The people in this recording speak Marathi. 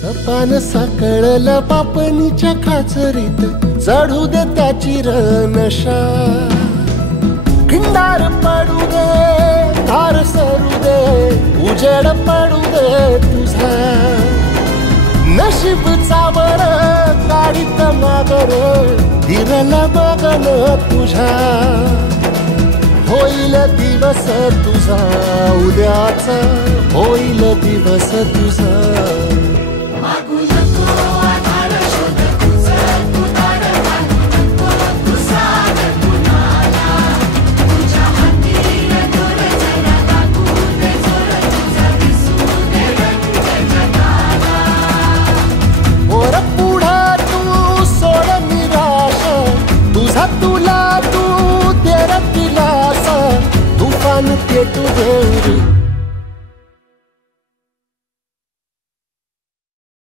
सपान साकळलं पापणीच्या खाचरीत, चढू दे त्याची नशा. खिंडार पडू दे, धार सरू दे, उजेड पडू दे तुझा. नशीब चावर गाडीत मागर, हिरल बघन तुझ्या. होईल दिवस तुझा उद्याचा, होईल दिवस तुझा.